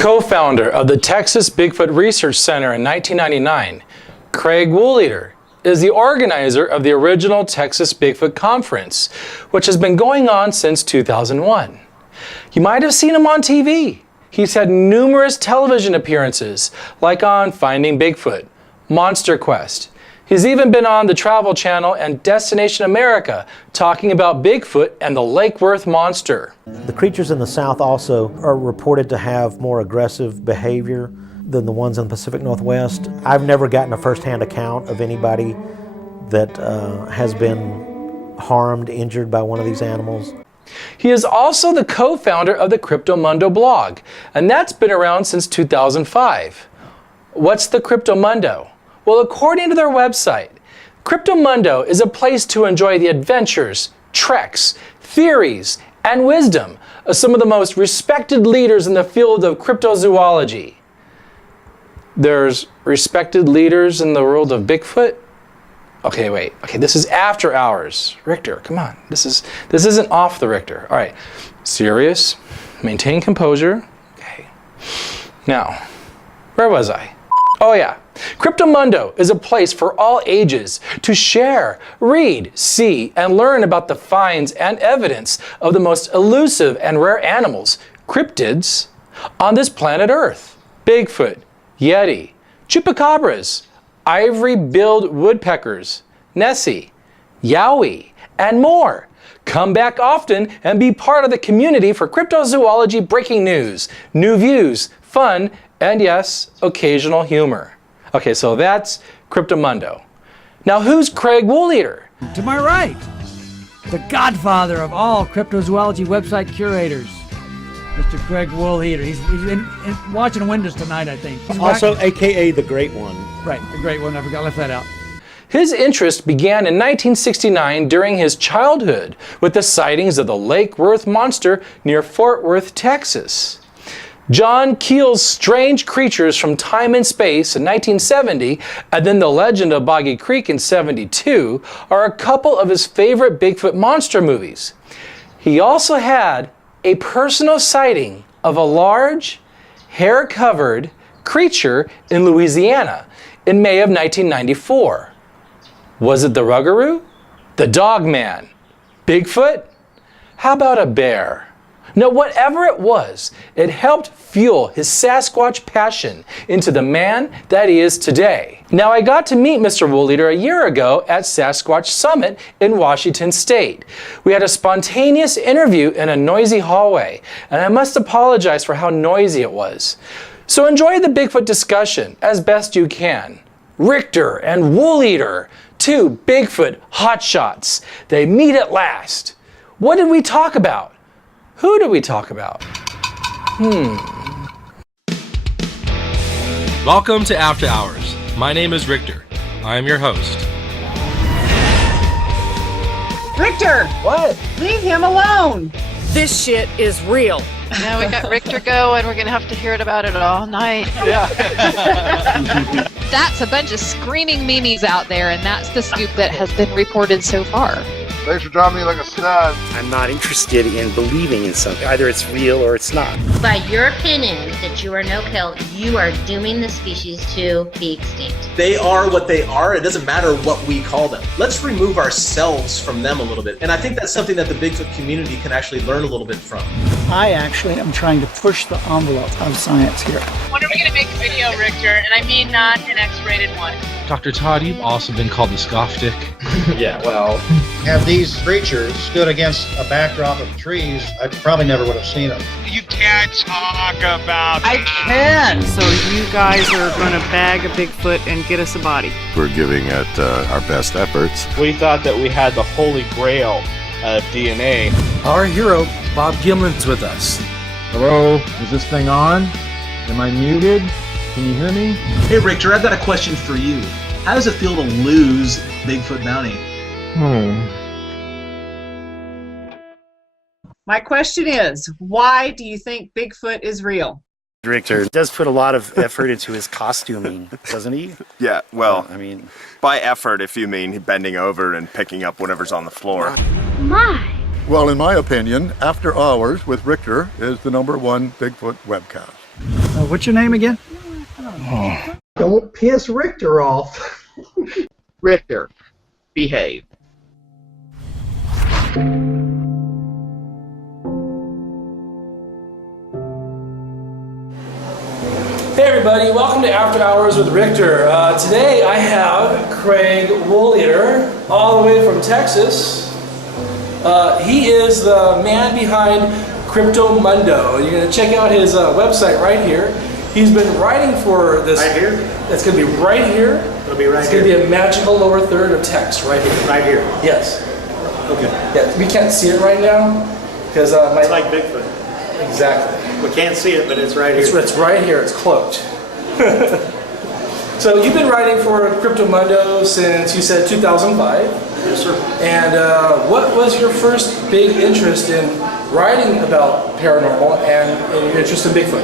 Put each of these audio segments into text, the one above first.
Co-founder of the Texas Bigfoot Research Center in 1999, Craig Woolheater is the organizer of the original Texas Bigfoot Conference, which has been going on since 2001. You might have seen him on TV. He's had numerous television appearances, like on Finding Bigfoot, Monsterquest. He's even been on the Travel Channel and Destination America talking about Bigfoot and the Lake Worth monster. The creatures in the South also are reported to have more aggressive behavior than the ones in the Pacific Northwest. I've never gotten a first-hand account of anybody that has been harmed, injured by one of these animals. He is also the co-founder of the Cryptomundo blog, and that's been around since 2005. What's the Cryptomundo? Well, according to their website, Cryptomundo is a place to enjoy the adventures, treks, theories, and wisdom of some of the most respected leaders in the field of cryptozoology. There's respected leaders in the world of Bigfoot? Okay, wait. Okay, this is after hours. Rictor, come on. This isn't off the Rictor. All right. Serious. Maintain composure. Okay. Now, where was I? Oh yeah. Cryptomundo is a place for all ages to share, read, see, and learn about the finds and evidence of the most elusive and rare animals, cryptids, on this planet Earth. Bigfoot, Yeti, chupacabras, ivory-billed woodpeckers, Nessie, Yowie, and more. Come back often and be part of the community for cryptozoology breaking news, new views, fun, and yes, occasional humor. Okay, so that's Cryptomundo. Now who's Craig Woolheater? To my right, the godfather of all cryptozoology website curators, Mr. Craig Woolheater. He's watching Windows tonight, I think. Also, AKA the Great One. Right, the Great One. I forgot, left that out. His interest began in 1969 during his childhood with the sightings of the Lake Worth monster near Fort Worth, Texas. John Keel's Strange Creatures from Time and Space in 1970 and then The Legend of Boggy Creek in 72 are a couple of his favorite Bigfoot monster movies. He also had a personal sighting of a large, hair-covered creature in Louisiana in May of 1994. Was it the Rougarou? The Dogman? Bigfoot? How about a bear? Now, whatever it was, it helped fuel his Sasquatch passion into the man that he is today. Now, I got to meet Mr. Woolheater a year ago at Sasquatch Summit in Washington State. We had a spontaneous interview in a noisy hallway, and I must apologize for how noisy it was. So enjoy the Bigfoot discussion as best you can. Rictor and Woolheater, two Bigfoot hotshots. They meet at last. What did we talk about? Who did we talk about? Welcome to After Hours. My name is Rictor. I am your host. Rictor! What? Leave him alone! This shit is real. Now we got Rictor going. We're going to have to hear about it all night. Yeah. That's a bunch of screaming memes out there, and that's the scoop that has been reported so far. Thanks for dropping me like a stud. I'm not interested in believing in something. Either it's real or it's not. By your opinion that you are no-kill, you are dooming the species to be extinct. They are what they are. It doesn't matter what we call them. Let's remove ourselves from them a little bit. And I think that's something that the Bigfoot community can actually learn a little bit from. I actually am trying to push the envelope of science here. When are we going to make a video, Rictor? And I mean not an X-rated one. Dr. Todd, you've also been called the scoff dick. Yeah, well, have these creatures stood against a backdrop of trees, I probably never would have seen them. you can't talk about I can! So you guys are going to bag a Bigfoot and get us a body. We're giving it our best efforts. We thought that we had the holy grail of DNA. Our hero, Bob Gimlin's with us. Hello, is this thing on? Am I muted? Can you hear me? Hey Rictor, I've got a question for you. How does it feel to lose Bigfoot bounty? My question is, why do you think Bigfoot is real? Rictor does put a lot of effort into his costuming, doesn't he? Yeah, well, I mean, by effort, if you mean bending over and picking up whatever's on the floor. My. Well, in my opinion, After Hours with Rictor is the #1 Bigfoot webcast. What's your name again? Don't piss Rictor off. Rictor, behave. Hey everybody, welcome to After Hours with Rictor. Today I have Craig Woolheater, all the way from Texas. He is the man behind Cryptomundo. You're going to check out his website right here. He's been writing for this. Right here? It's going to be right here. It'll be right it's here. It's going to be a magical lower third of text right here. Right here? Yes. Okay. Yeah, we can't see it right now because it's like Bigfoot. Exactly. We can't see it, but it's right here. It's right here. It's cloaked. So you've been writing for Cryptomundo since you said 2005. Yes, sir. And what was your first big interest in writing about paranormal and your interest in Bigfoot?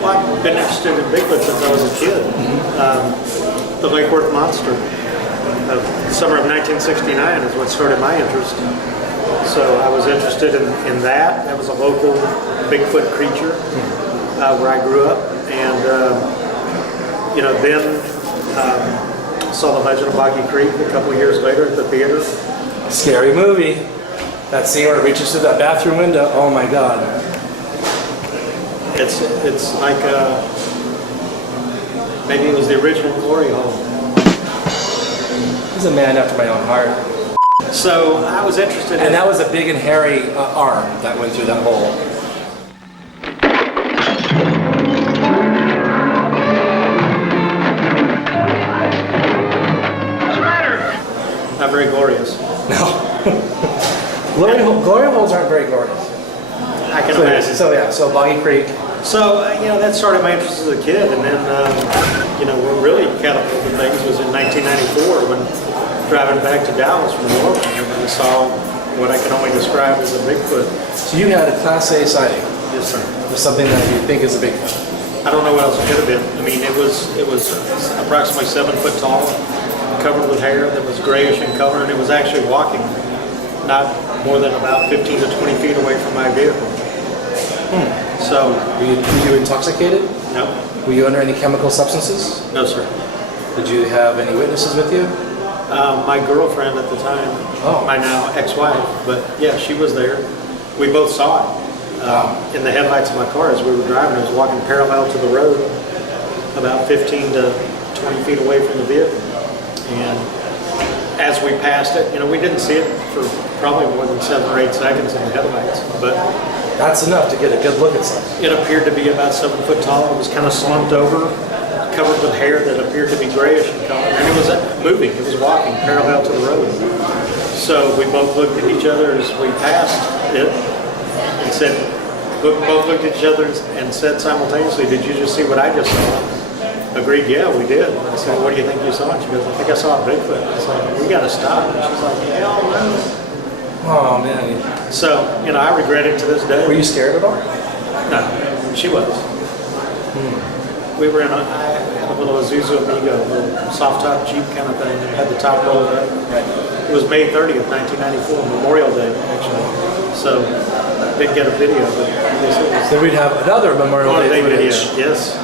Well, I've been interested in Bigfoot since I was a kid. The Lake Worth Monster. The summer of 1969 is what started my interest. So I was interested in that. That was a local Bigfoot creature where I grew up. And, then saw The Legend of Boggy Creek a couple years later at the theater. Scary movie. That scene where it reaches through that bathroom window. Oh my God. It's like maybe it was the original glory hole. He's a man after my own heart. So I was interested in... And that was a big and hairy arm that went through that hole. Not very glorious. No. Glory holes aren't very glorious. I can imagine. So Boggy Creek. So, that started my interest as a kid, and then, what really catapulted things was in 1994 when driving back to Dallas from New Orleans, and I saw what I can only describe as a Bigfoot. So you had a Class A sighting? Yes, sir. Of something that you think is a Bigfoot? I don't know what else it could have been. I mean, it was approximately 7 foot tall, covered with hair that was grayish in color, and it was actually walking not more than about 15 to 20 feet away from my vehicle. So, were you intoxicated? No. Were you under any chemical substances? No, sir. Did you have any witnesses with you? My girlfriend at the time, my now ex-wife, but yeah, she was there. We both saw it in the headlights of my car as we were driving. I was walking parallel to the road, about 15 to 20 feet away from the vehicle. And as we passed it, we didn't see it for probably more than 7 or 8 seconds in the headlights, but that's enough to get a good look at something. It appeared to be about 7 foot tall. It was kind of slumped over, covered with hair that appeared to be grayish in color, and it was moving. It was walking parallel to the road. So we both looked at each other as we passed it and said, both looked at each other and said simultaneously, "Did you just see what I just saw?" Agreed, yeah, we did. I said, "What do you think you saw?" And she goes, "I think I saw a Bigfoot." I said, "We got to stop." And she's like, "Hell no." Oh man. So, I regret it to this day. Were you scared at all? No, she was. We were in I had a little Isuzu Amigo, a little soft top Jeep kind of thing. It had the top rolled up. Right. It was May 30th, 1994, Memorial Day, actually. So, didn't get a video, but then we'd have another Memorial Day video. Yes.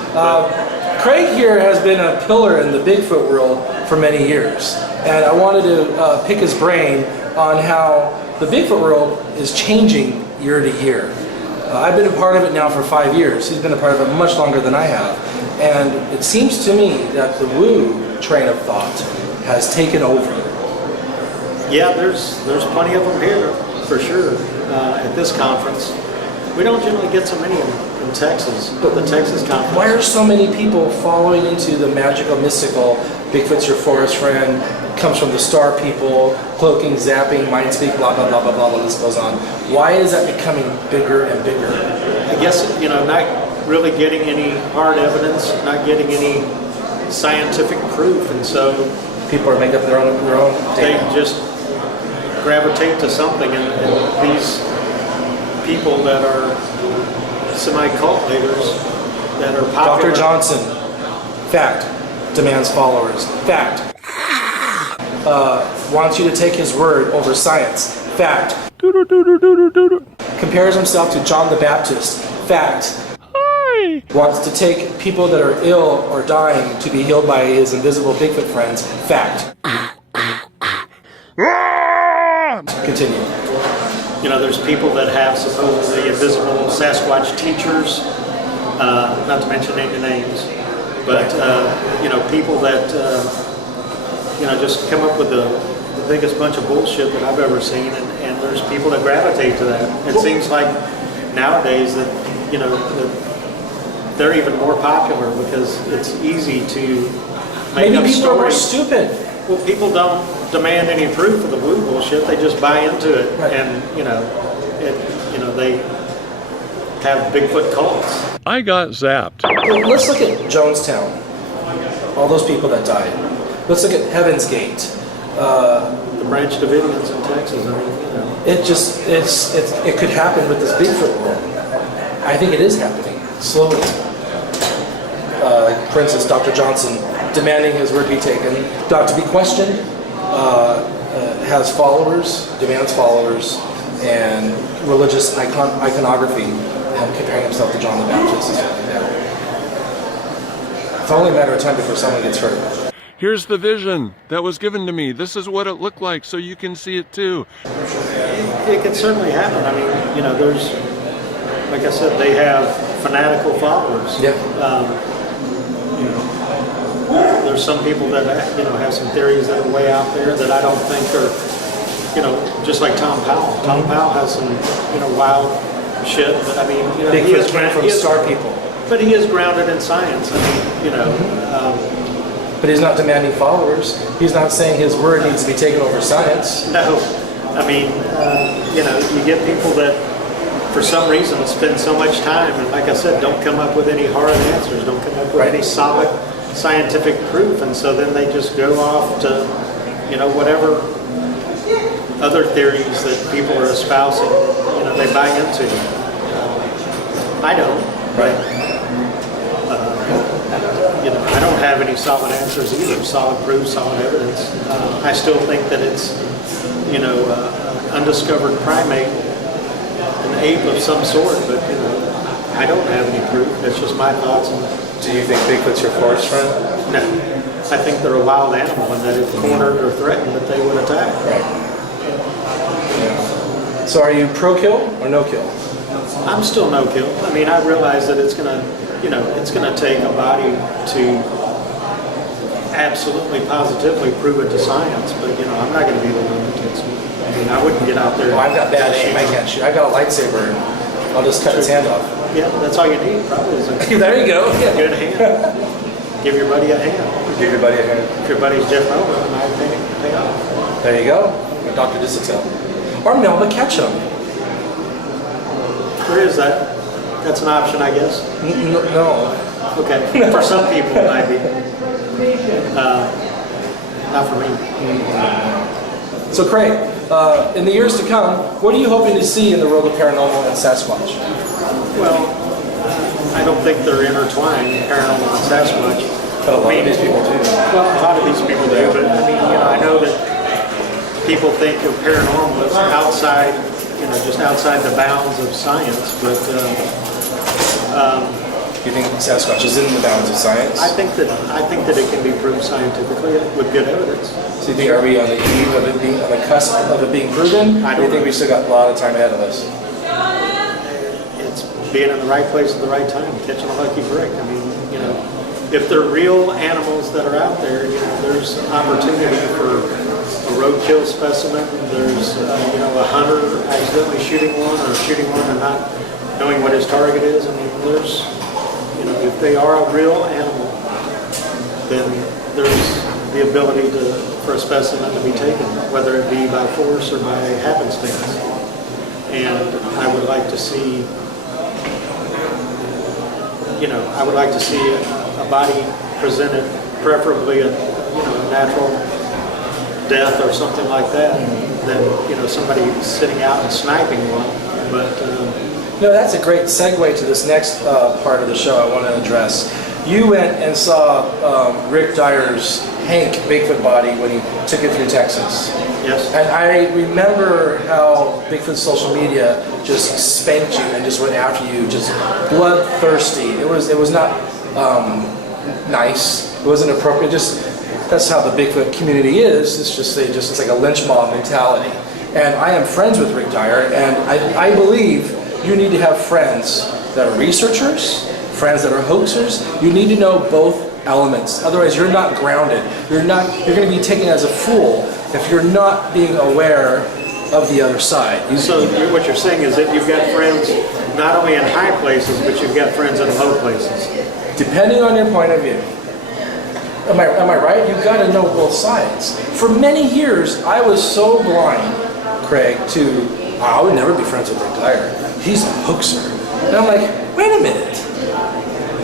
Craig here has been a pillar in the Bigfoot world for many years, and I wanted to pick his brain on how the Bigfoot world is changing year to year. I've been a part of it now for 5 years. He's been a part of it much longer than I have. And it seems to me that the woo train of thought has taken over. Yeah, there's plenty of them here, for sure, at this conference. We don't generally get so many in Texas, but the Texas conference. Why are so many people following into the magical, mystical, Bigfoot's your forest friend, comes from the star people, cloaking, zapping, mind speak, blah, blah, blah, blah, blah, blah, this goes on. Why is that becoming bigger and bigger? I guess, not really getting any hard evidence, not getting any scientific proof, and so people are making up their own they just gravitate to something, and these people that are semi-cult leaders that are popular. Dr. Johnson, fact, demands followers, fact. Wants you to take his word over science, fact. Compares himself to John the Baptist, fact. wants to take people that are ill or dying to be healed by his invisible Bigfoot friends. Fact. Continue. You know, there's people that have supposedly invisible Sasquatch teachers, not to mention any names, but, you know, people that, you know, just come up with the biggest bunch of bullshit that I've ever seen, and there's people that gravitate to that. It seems like nowadays that, you know, that they're even more popular because it's easy to make Maybe up people are more stories. stupid. Well, people don't demand any proof of the blue bullshit. They just buy into it, Right. and you know, they have Bigfoot cults. I got zapped. Well, let's look at Jonestown. All those people that died. Let's look at Heaven's Gate. The Branch Davidians in Texas. I mean, you know. It could happen with this Bigfoot world. I think it is happening slowly. For instance, Dr. Johnson demanding his word be taken, not to be questioned, has followers, demands followers, and religious iconography, comparing himself to John the Baptist and stuff like that. It's only a matter of time before someone gets hurt. Here's the vision that was given to me. This is what it looked like, so you can see it too. It can certainly happen. I mean, you know, there's, like I said, they have fanatical followers. Yeah. You know, there's some people that, you know, have some theories that are way out there that I don't think are, you know, just like Tom Powell. Tom Powell has some, you know, wild shit, but I mean, you know, he is from star people. But he is grounded in science. I mean, you know. But he's not demanding followers. He's not saying his word needs to be taken over science. No. I mean, you know, you get people that, for some reason, spend so much time, and like I said, don't come up with any hard answers, don't come up with any solid scientific proof, and so then they just go off to, you know, whatever other theories that people are espousing, you know, they buy into. I don't. Right. You know, I don't have any solid answers either, solid proof, solid evidence. I still think that it's, you know, undiscovered primate, an ape of some sort, but, you know, I don't have any proof. That's just my thoughts. Do you think Bigfoot's your forest friend? No. I think they're a wild animal, and that if cornered or threatened, that they would attack. Right. Yeah. So are you pro-kill or no-kill? I'm still no-kill. I mean, I realize that it's going to, you know, it's going to take a body to absolutely, positively prove it to science, but, you know, I'm not going to be the one that takes me. I mean, I wouldn't get out there. Well, I've got bad aim. I can't shoot. I've got a lightsaber, and I'll just cut his hand off. Yeah, that's all you need, probably. Is a there you go. Yeah. Good hand. Give your buddy a hand. Give your buddy a hand. If your buddy's Jeff Melvin, in my opinion, pay off. There you go. Dr. Dissetel. Or Melba Ketchum. Where is that? That's an option, I guess. No. Okay. For some people, it might be. Not for me. So, Craig, in the years to come, what are you hoping to see in the world of paranormal and Sasquatch? Well, I don't think they're intertwined, paranormal and Sasquatch. But a lot of these people do. Well, a lot of these people do, but I mean, you know, I know that people think of paranormal as outside, you know, just outside the bounds of science, but you think Sasquatch is in the bounds of science? I think that it can be proved scientifically with good evidence. So you think, are we on the eve of it being, on the cusp of it being proven? Or do you think we still got a lot of time ahead of us? It's being in the right place at the right time, catching a lucky break. I mean, you know, if they're real animals that are out there, you know, there's opportunity for a roadkill specimen. There's, you know, a hunter accidentally shooting one and not knowing what his target is. I mean, there's, you know, if they are a real animal, then there's the ability for a specimen to be taken, whether it be by force or by happenstance. And I would like to see, you know, I would like to see a body presented, preferably a, you know, a natural death or something like that, than, you know, somebody sitting out and sniping one. But no, that's a great segue to this next part of the show I want to address. You went and saw Rick Dyer's Hank Bigfoot body when he took it through Texas. Yes. And I remember how Bigfoot social media just spanked you and just went after you, just bloodthirsty. It was not nice. It wasn't appropriate. Just that's how the Bigfoot community is. It's like a lynch mob mentality. And I am friends with Rick Dyer, and I believe you need to have friends that are researchers, friends that are hoaxers. You need to know both elements. Otherwise, you're not grounded. You're going to be taken as a fool if you're not being aware of the other side. So what you're saying is that you've got friends not only in high places, but you've got friends in low places. Depending on your point of view. Am I right? You've got to know both sides. For many years, I was so blind, Craig, I would never be friends with Rick Dyer. He's a hoaxer. And I'm like, wait a minute.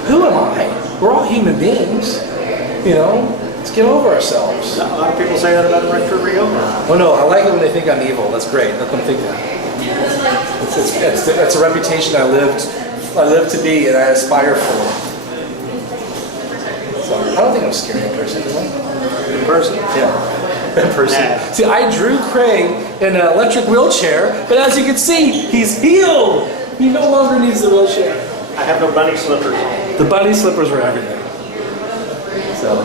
Who am I? We're all human beings. You know? Let's get over ourselves. A lot of people say that about Rictor T-shirt. Oh no, I like it when they think I'm evil. That's great. Let them think that. It's a reputation I live to be and I aspire for. So I don't think I'm scary in person, do I? In person? Yeah. In person. See, I drew Craig in an electric wheelchair, but as you can see, he's healed. He no longer needs the wheelchair. I have no bunny slippers. The bunny slippers were everything. So,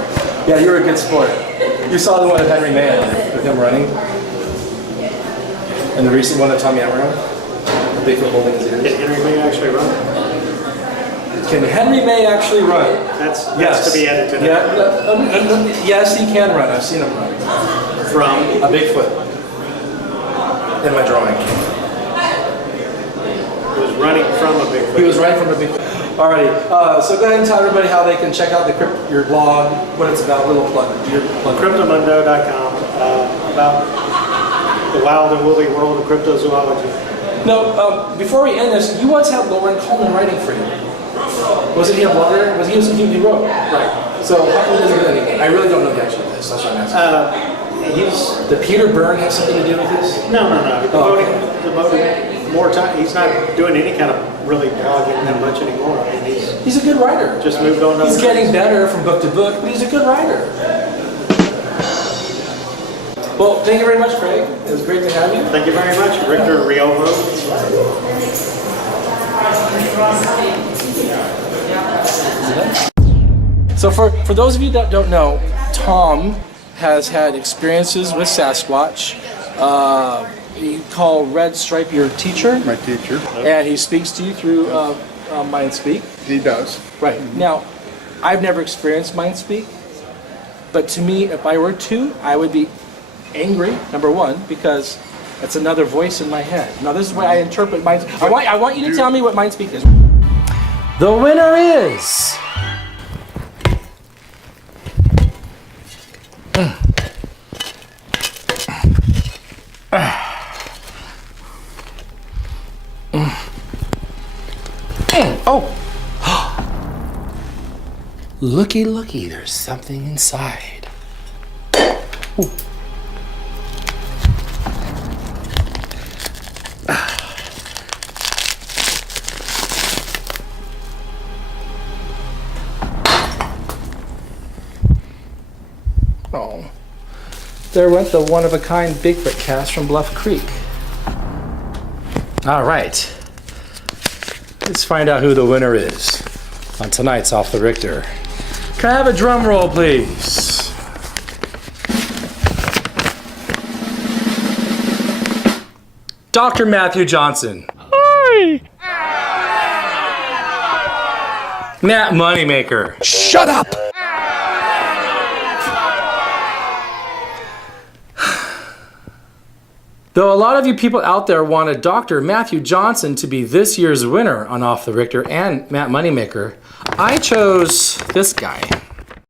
yeah, you were a good sport. You saw the one of Henry May with him running, and the recent one that Tommy Amaral, the Bigfoot holding his ears. Can Henry May actually run? Can Henry May actually run? That's yes. To be added to that. Yeah, yes, he can run. I've seen him run. From? A Bigfoot. In my drawing. He was running from a Bigfoot. He was running from a Bigfoot. Alrighty, so go ahead and tell everybody how they can check out your blog, what it's about, little plug. Cryptomundo.com, about the wild and woolly world of cryptozoology. No, before we end this, you once had Lauren Coleman writing for you. Wasn't he a blogger? He wrote? Right. So how come he doesn't do anything? I really don't know the answer to this. That's what I'm asking. Did Peter Byrne have something to do with this? No. Devoting more time. He's not doing any kind of really blogging that much anymore. I mean, he's a good writer. Just moved on. He's getting better from book to book, but he's a good writer. Well, thank you very much, Craig. It was great to have you. Thank you very much, Rictor Riovo. So for those of you that don't know, Tom has had experiences with Sasquatch. You call Red Stripe your teacher? My teacher. And he speaks to you through MindSpeak? He does. Right. Now, I've never experienced MindSpeak, but to me, if I were to, I would be angry, number one, because it's another voice in my head. Now, this is why I interpret MindSpeak. I want you to tell me what MindSpeak is. The winner is... Oh! Looky, looky, there's something inside. Ooh. Oh. There went the one-of-a-kind Bigfoot cast from Bluff Creek. All right. Let's find out who the winner is on tonight's Off the Rictor. Can I have a drum roll, please? Dr. Matthew Johnson. Hi! Matt Moneymaker. Shut up! Though a lot of you people out there wanted Dr. Matthew Johnson to be this year's winner on Off the Rictor and Matt Moneymaker, I chose this guy.